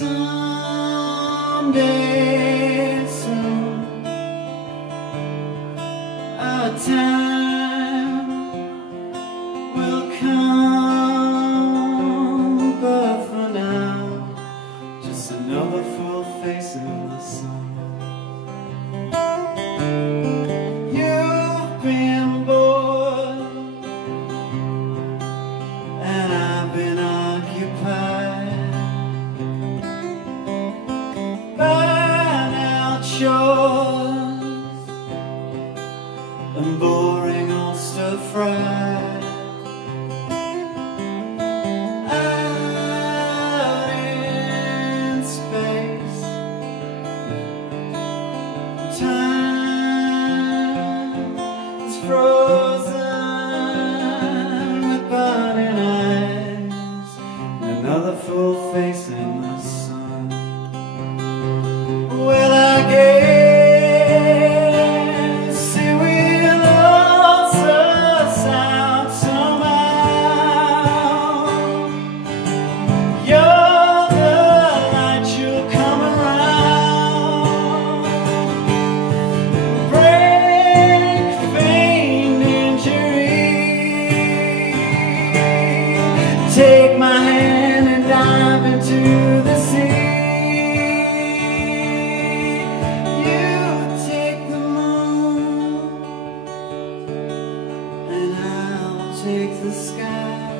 someday soon a time will come, but for now, just another full face in the sun. You've been bored, and I've been occupied by out chores and boring old stir-fried. Out in space, time is frozen with burning eyes, and another full face in the sun. Well, I guess it will all suss out somehow. You're the light, you'll come around, break feigned injury, take my hand and dive into the sea. Take the sky,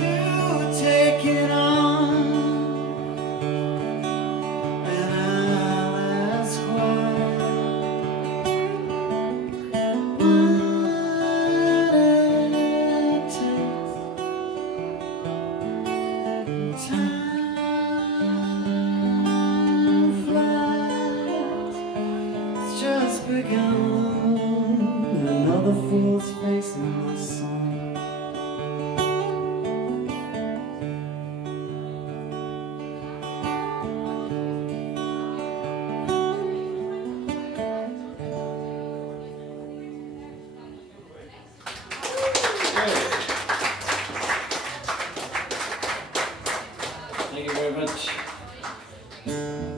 you take it on, and I'll ask why. What it takes, time flies, it's just begun. Another fool's face in the sun. Thank you very much.